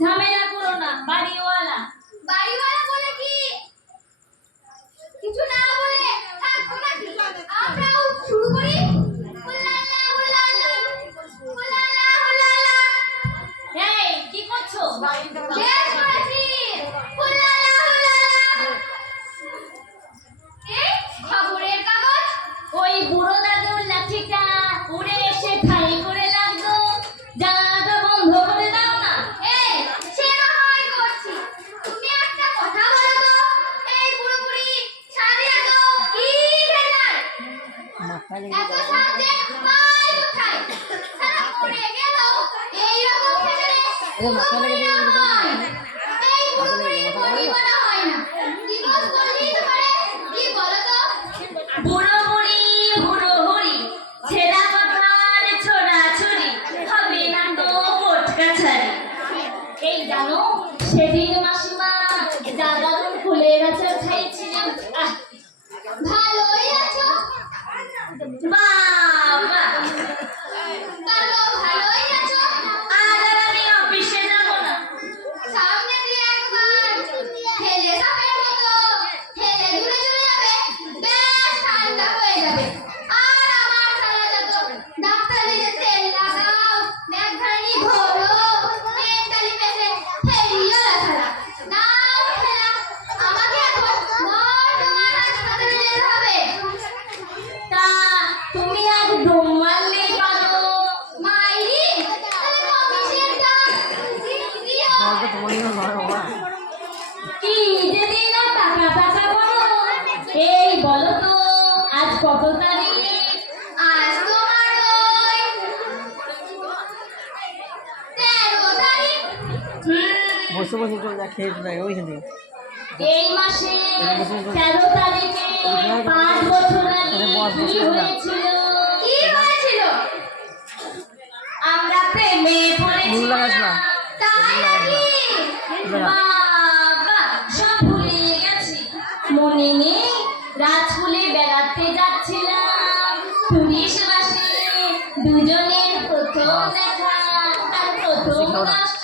ঝামেলা করো না বাড়িওয়ালা। বাড়িওয়ালা বলে কি? কিছু না বলে আমরাও শুরু করি? কি করছ? পাই কোথায় সারা পড়ে গেল এইরকম ছেলে বসে চল যা খেয়ে চলে ওইখান থেকে এই মাসে তেরো তারিখে পাঁচ বছর আগে মনে নেই বেড়াতে যাচ্ছিলাম। পুলিশ দুজনের প্রথম দেখা প্রথম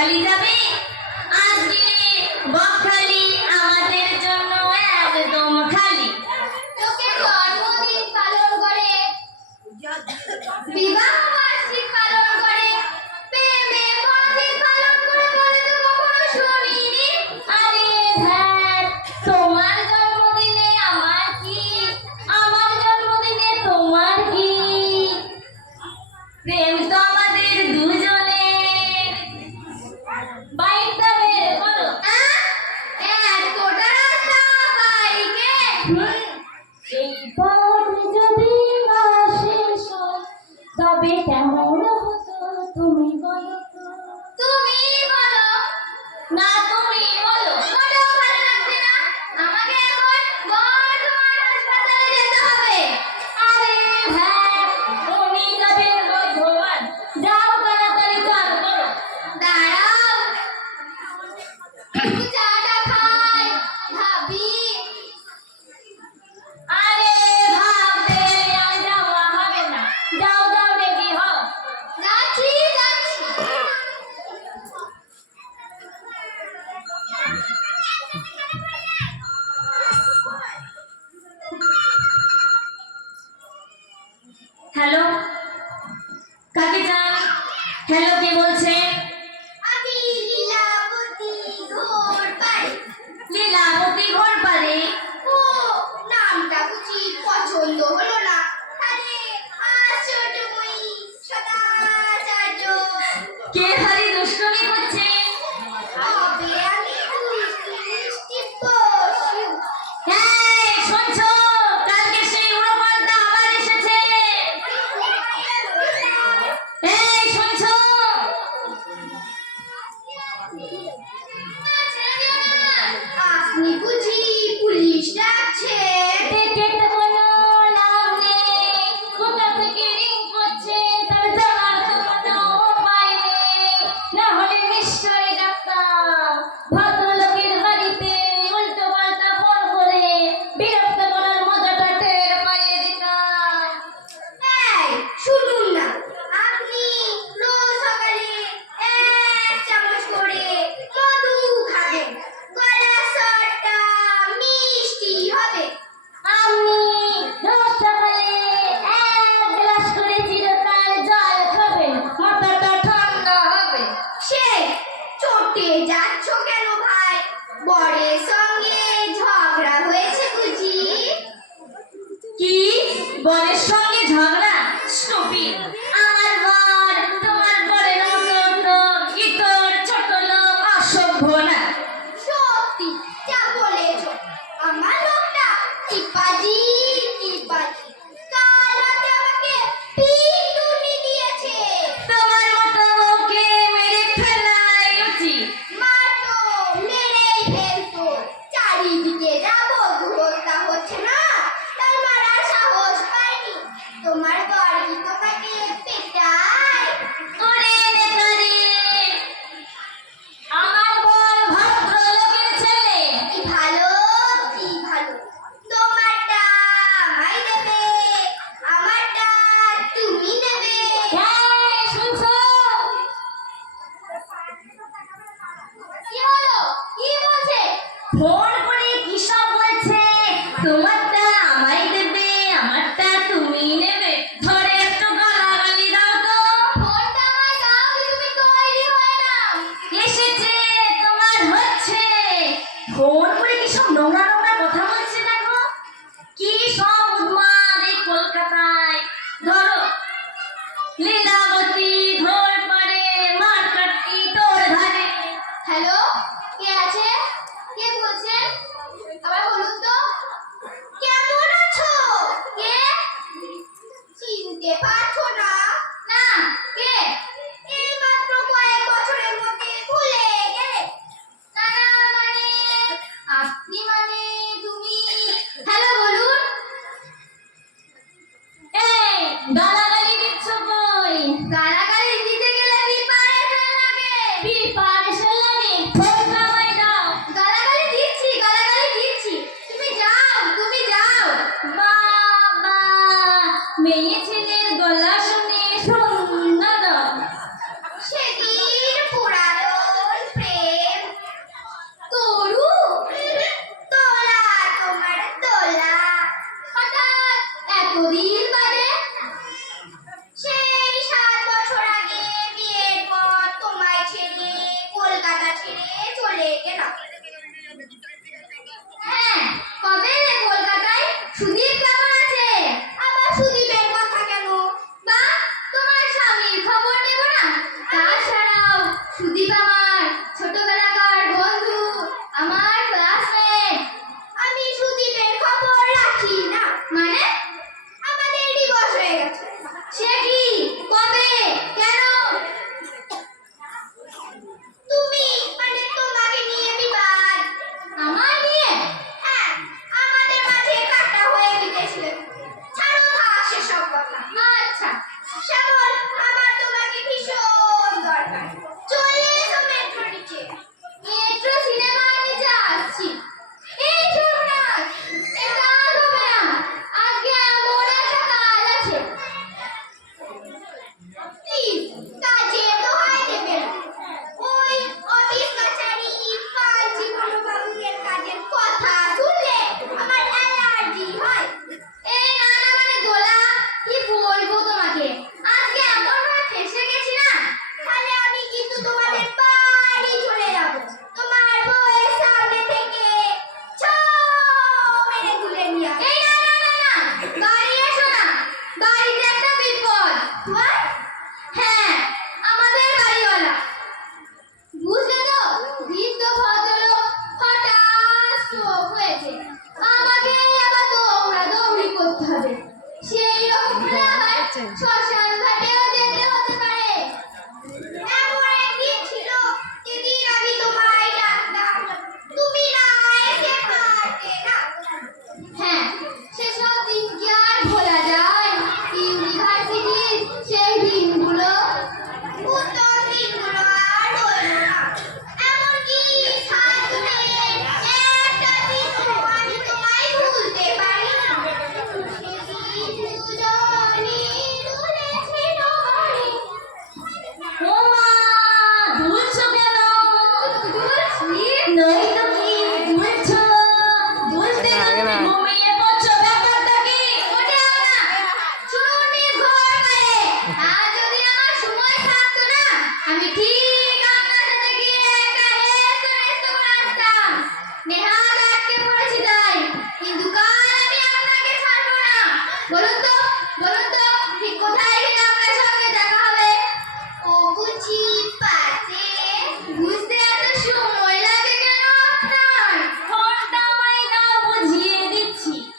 বাঙালিরা good. আমার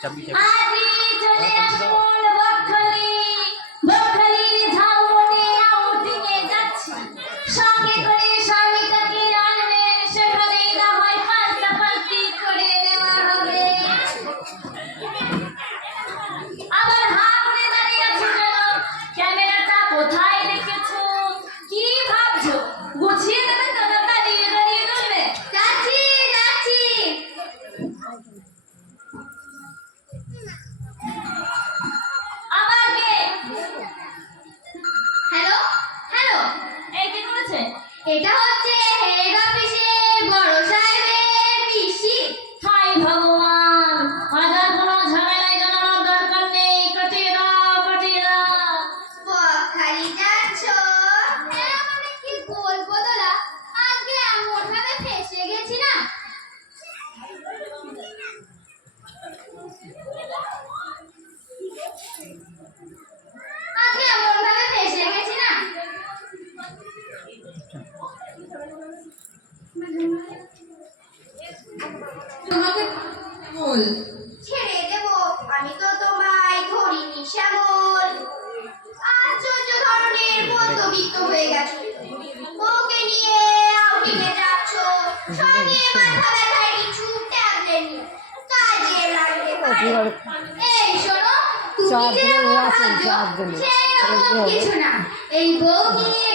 ચાબી ચાબી. এটা হচ্ছে হেড অফিসে বড় এবার চাপ দিলে চাপ দিলে এই বউ নিয়ে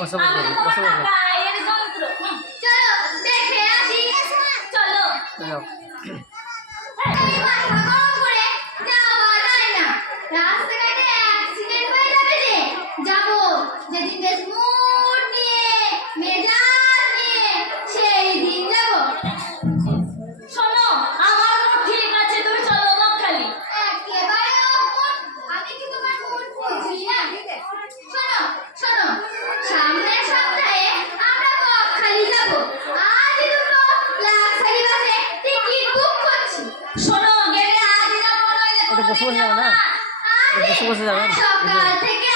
বসে বসে বসে বসে চলো বসে বসে যাবে না? বসে বসে যাবে